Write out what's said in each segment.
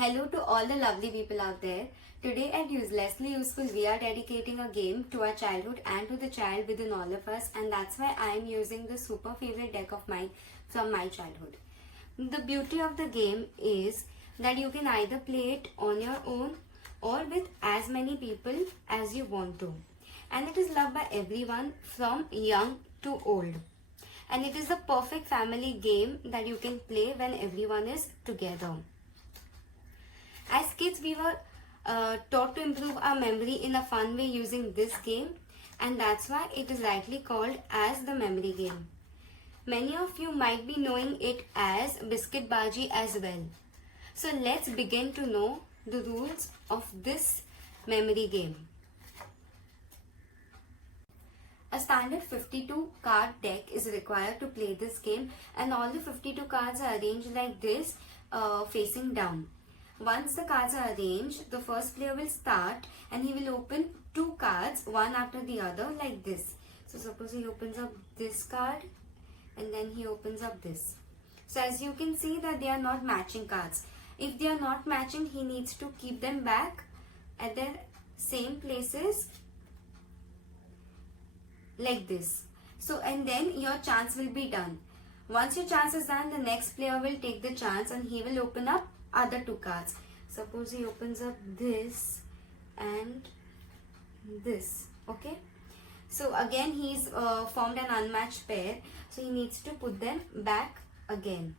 Hello to all the lovely people out there. Today at Uselessly Useful, we are dedicating a game to our childhood and to the child within all of us, and that's why I am using the super favorite deck of mine from my childhood. The beauty of the game is that you can either play it on your own or with as many people as you want to. And it is loved by everyone from young to old. And it is the perfect family game that you can play when everyone is together. As kids, we were taught to improve our memory in a fun way using this game, and that's why it is rightly called as the memory game. Many of you might be knowing it as Biscuit Baji as well. So let's begin to know the rules of this memory game. A standard 52 card deck is required to play this game, and all the 52 cards are arranged like this, facing down. Once the cards are arranged, the first player will start and he will open two cards one after the other like this. So suppose he opens up this card and then he opens up this. So as you can see that they are not matching cards. If they are not matching, he needs to keep them back at their same places like this. So and then your chance will be done. Once your chance is done, the next player will take the chance and he will open up other two cards. Suppose he opens up this and this. Okay, so again he's formed an unmatched pair, so he needs to put them back again.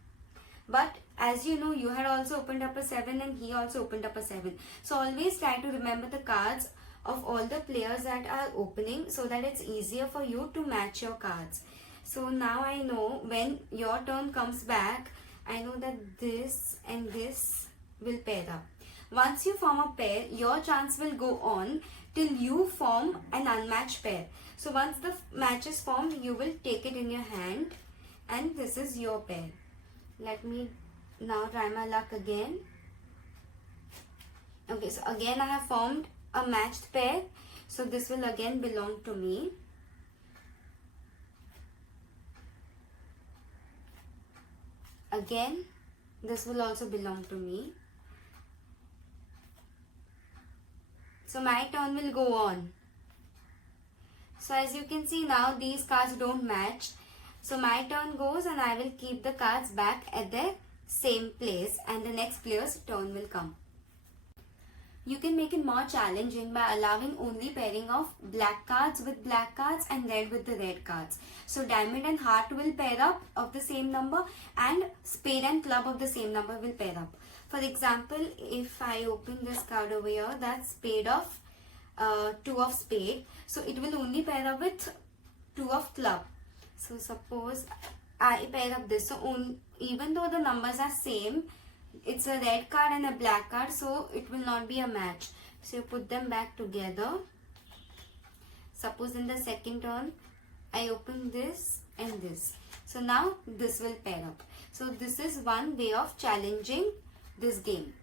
But as you know, you had also opened up a 7 and he also opened up a 7. So always try to remember the cards of all the players that are opening so that it's easier for you to match your cards. So now I know when your turn comes back, I know that this and this will pair up. Once you form a pair, your chance will go on till you form an unmatched pair. So once the match is formed, you will take it in your hand and this is your pair. Let me now try my luck again. Okay, so again I have formed a matched pair. So this will again belong to me. Again, this will also belong to me. So my turn will go on. So as you can see now, these cards don't match. So my turn goes and I will keep the cards back at their same place and the next player's turn will come. You can make it more challenging by allowing only pairing of black cards with black cards and red with the red cards. So diamond and heart will pair up of the same number and spade and club of the same number will pair up. For example, if I open this card over here, that's spade of 2 of spade. So it will only pair up with 2 of club. So suppose I pair up this. So even though the numbers are same, it's a red card and a black card, so it will not be a match. So you put them back together. Suppose in the second turn, I open this and this. So now this will pair up. So this is one way of challenging this game.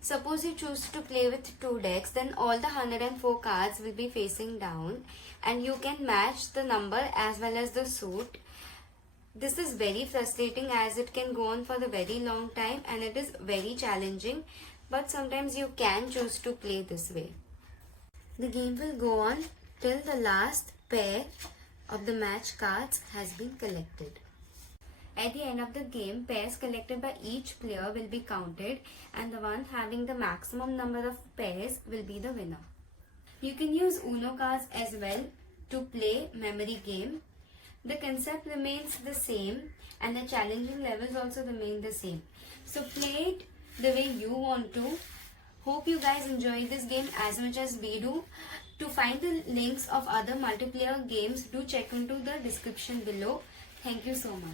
Suppose you choose to play with two decks, then all the 104 cards will be facing down and you can match the number as well as the suit. This is very frustrating as it can go on for a very long time and it is very challenging, but sometimes you can choose to play this way. The game will go on till the last pair of the match cards has been collected. At the end of the game, pairs collected by each player will be counted and the one having the maximum number of pairs will be the winner. You can use Uno cards as well to play memory game. The concept remains the same and the challenging levels also remain the same. So play it the way you want to. Hope you guys enjoy this game as much as we do. To find the links of other multiplayer games, do check into the description below. Thank you so much.